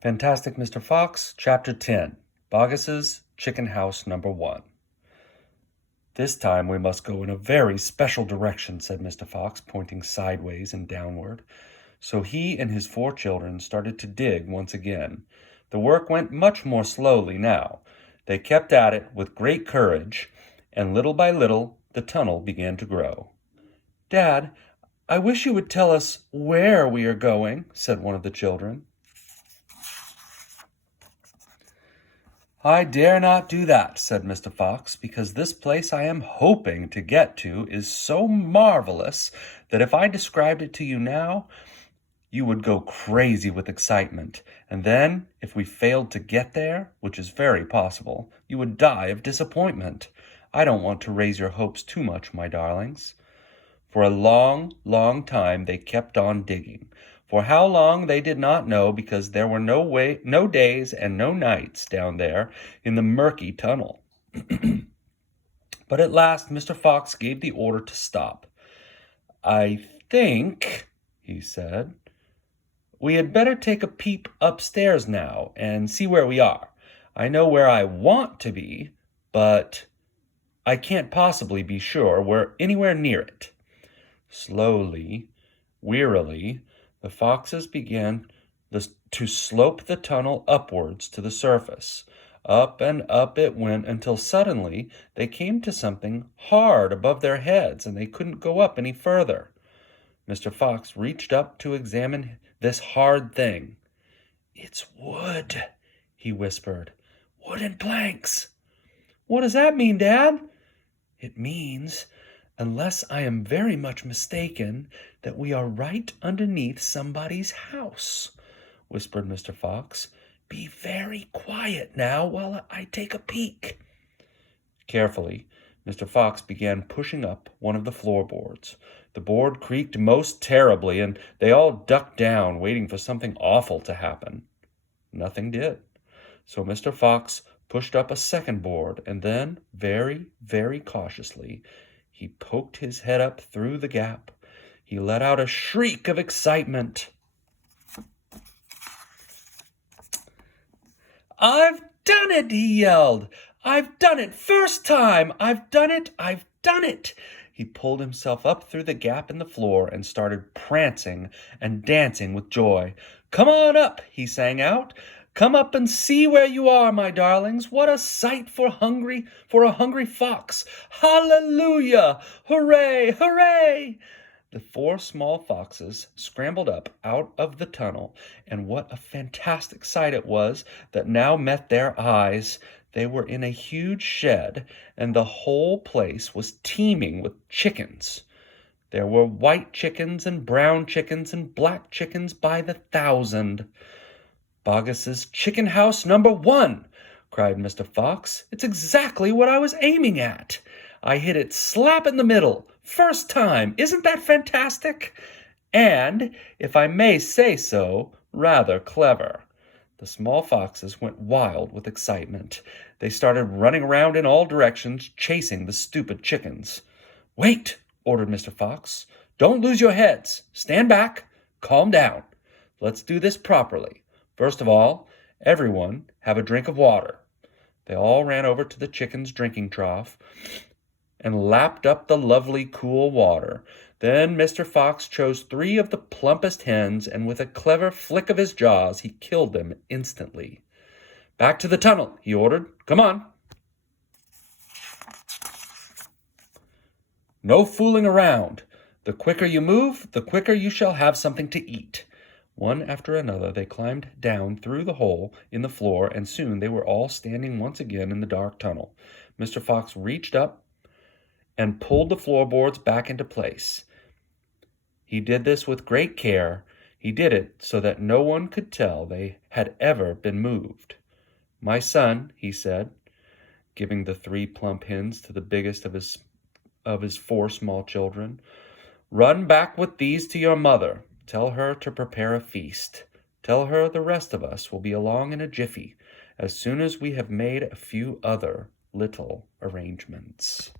Fantastic Mr. Fox, Chapter 10, Boggis's Chicken House Number 1. "This time we must go in a very special direction," said Mr. Fox, pointing sideways and downward. So he and his 4 children started to dig once again. The work went much more slowly now. They kept at it with great courage, and little by little the tunnel began to grow. "Dad, I wish you would tell us where we are going," said one of the children. "I dare not do that," said Mr. Fox, "because this place I am hoping to get to is so marvelous that if I described it to you now, you would go crazy with excitement, and then, if we failed to get there, which is very possible, you would die of disappointment. I don't want to raise your hopes too much, my darlings." For a long, long time they kept on digging. For how long they did not know, because there were no days and no nights down there in the murky tunnel. But at last Mr. Fox gave the order to stop. "I think," he said, "we had better take a peep upstairs now and see where we are. I know where I want to be, but I can't possibly be sure we're anywhere near it." Slowly, wearily, the foxes began to slope the tunnel upwards to the surface. Up and up it went until suddenly they came to something hard above their heads, and they couldn't go up any further. Mr. Fox reached up to examine this hard thing. "It's wood," he whispered. "Wooden planks." "What does that mean, Dad?" "It means, unless I am very much mistaken, that we are right underneath somebody's house," whispered Mr. Fox. "Be very quiet now while I take a peek." Carefully, Mr. Fox began pushing up one of the floorboards. The board creaked most terribly, and they all ducked down, waiting for something awful to happen. Nothing did. So Mr. Fox pushed up a second board, and then, very, very cautiously, he poked his head up through the gap. He let out a shriek of excitement. "I've done it!" he yelled. "I've done it! First time! I've done it! I've done it!" He pulled himself up through the gap in the floor and started prancing and dancing with joy. "Come on up," he sang out. "Come up and see where you are, my darlings. What a sight for a hungry fox! Hallelujah! Hooray! Hooray!" The 4 small foxes scrambled up out of the tunnel, and what a fantastic sight it was that now met their eyes! They were in a huge shed, and the whole place was teeming with chickens. There were white chickens and brown chickens and black chickens by the thousand. "Boggis's Chicken House Number 1!" cried Mr. Fox. "It's exactly what I was aiming at. I hit it slap in the middle. First time. Isn't that fantastic? And, if I may say so, rather clever." The small foxes went wild with excitement. They started running around in all directions, chasing the stupid chickens. "Wait!" ordered Mr. Fox. "Don't lose your heads. Stand back. Calm down. Let's do this properly. First of all, everyone have a drink of water." They all ran over to the chicken's drinking trough and lapped up the lovely cool water. Then Mr. Fox chose 3 of the plumpest hens, and with a clever flick of his jaws, he killed them instantly. "Back to the tunnel," he ordered. "Come on." "No fooling around. The quicker you move, the quicker you shall have something to eat." One after another they climbed down through the hole in the floor, and soon they were all standing once again in the dark tunnel. Mr. Fox reached up and pulled the floorboards back into place. He did this with great care. He did it so that no one could tell they had ever been moved. "My son," he said, giving the 3 plump hens to the biggest of his 4 small children, "run back with these to your mother. Tell her to prepare a feast. Tell her the rest of us will be along in a jiffy, as soon as we have made a few other little arrangements."